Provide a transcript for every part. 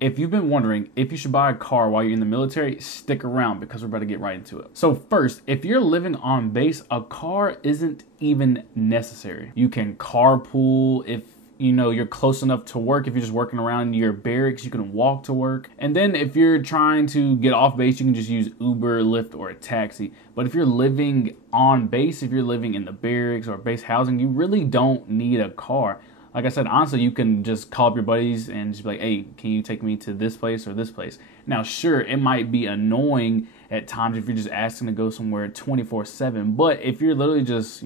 If you've been wondering if you should buy a car while you're in the military, stick around because we're about to get right into it. So first, if you're living on base, a car isn't even necessary. You can carpool if you're close enough to work. If you're just working around your barracks, you can walk to work. And then if you're trying to get off base, you can just use Uber, Lyft, or a taxi. But if you're living on base, if you're living in the barracks or base housing, you really don't need a car. Like I said, honestly, you can just call up your buddies and just be like, hey, can you take me to this place or this place? Now, sure, it might be annoying at times if you're just asking to go somewhere 24/7. But if you're literally just,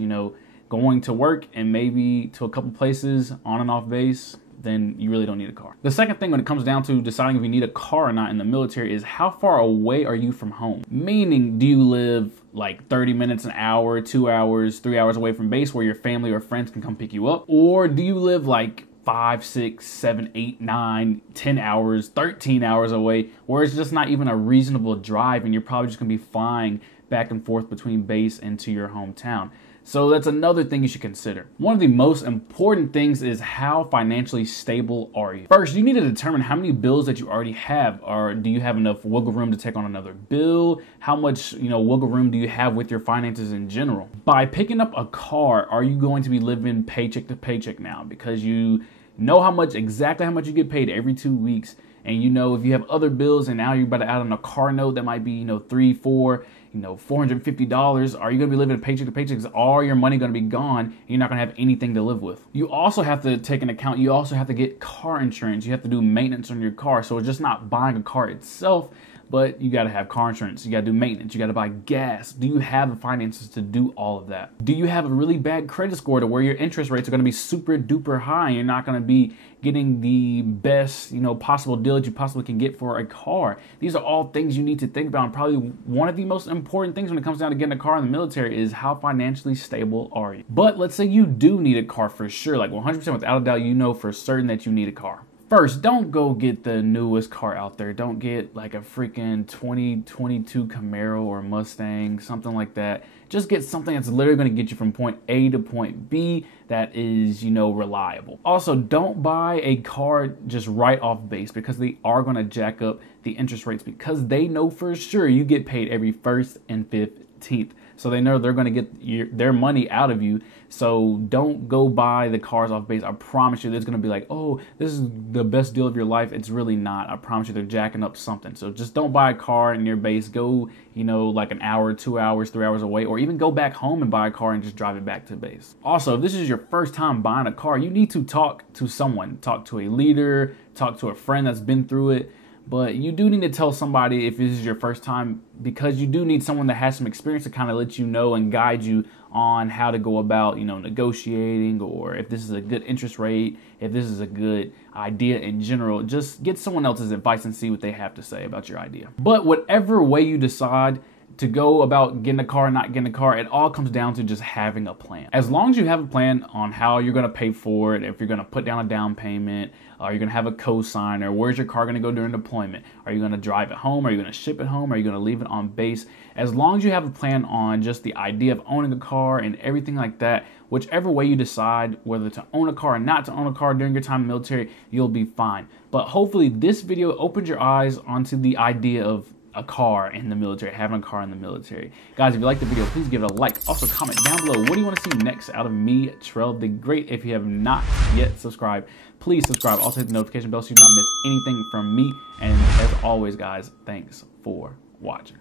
going to work and maybe to a couple places on and off base, then you really don't need a car. The second thing when it comes down to deciding if you need a car or not in the military is how far away are you from home? Meaning, do you live like 30 minutes, an hour, 2 hours, 3 hours away from base where your family or friends can come pick you up? Or do you live like 5, 6, 7, 8, 9, 10 hours, 13 hours away where it's just not even a reasonable drive and you're probably just gonna be flying back and forth between base and to your hometown? So that's another thing you should consider. One of the most important things is how financially stable are you? First, you need to determine how many bills that you already have. Or do you have enough wiggle room to take on another bill? How much, wiggle room do you have with your finances in general? By picking up a car, are you going to be living paycheck to paycheck now? Because you know exactly how much you get paid every 2 weeks. And if you have other bills and now you're about to add on a car note that might be, $3, $4, $450, are you going to be living paycheck to paycheck? Is all your money going to be gone and you're not going to have anything to live with? You also have to take into account, you also have to get car insurance. You have to do maintenance on your car. So it's just not buying a car itself, but you got to have car insurance. You got to do maintenance. You got to buy gas. Do you have the finances to do all of that? Do you have a really bad credit score to where your interest rates are going to be super duper high and you're not going to be getting the best, possible deal that you possibly can get for a car? These are all things you need to think about. And probably one of the most important things when it comes down to getting a car in the military is how financially stable are you? But let's say you do need a car for sure, like 100% without a doubt, for certain that you need a car. First, don't go get the newest car out there. Don't get like a freaking 2022 Camaro or Mustang, something like that. Just get something that's literally going to get you from point A to point B that is, reliable. Also, don't buy a car just right off base because they are going to jack up the interest rates because they know for sure you get paid every 1st and 15th. So they know they're going to get their money out of you. So don't go buy the cars off base. I promise you there's going to be like, oh, this is the best deal of your life. It's really not. I promise you they're jacking up something. So just don't buy a car in your base. Go, like an hour, 2 hours, 3 hours away, or even go back home and buy a car and just drive it back to base. Also, if this is your first time buying a car, you need to talk to someone. Talk to a leader, talk to a friend that's been through it. But you do need to tell somebody if this is your first time because you do need someone that has some experience to kind of let you know and guide you on how to go about, negotiating, or if this is a good interest rate, if this is a good idea in general. Just get someone else's advice and see what they have to say about your idea. But whatever way you decide to go about getting a car, not getting a car, it all comes down to just having a plan. As long as you have a plan on how you're going to pay for it, if you're going to put down a down payment, are you going to have a cosigner, where's your car going to go during deployment, are you going to drive it home, are you going to ship it home, are you going to leave it on base? As long as you have a plan on just the idea of owning a car and everything like that, whichever way you decide whether to own a car or not to own a car during your time in the military, you'll be fine. But hopefully this video opened your eyes onto the idea of a car in the military, having a car in the military. Guys, if you like the video, please give it a like. Also, comment down below, what do you want to see next out of me, Trell the Great? If you have not yet subscribed, please subscribe. Also, hit the notification bell so you do not miss anything from me. And as always, guys, thanks for watching.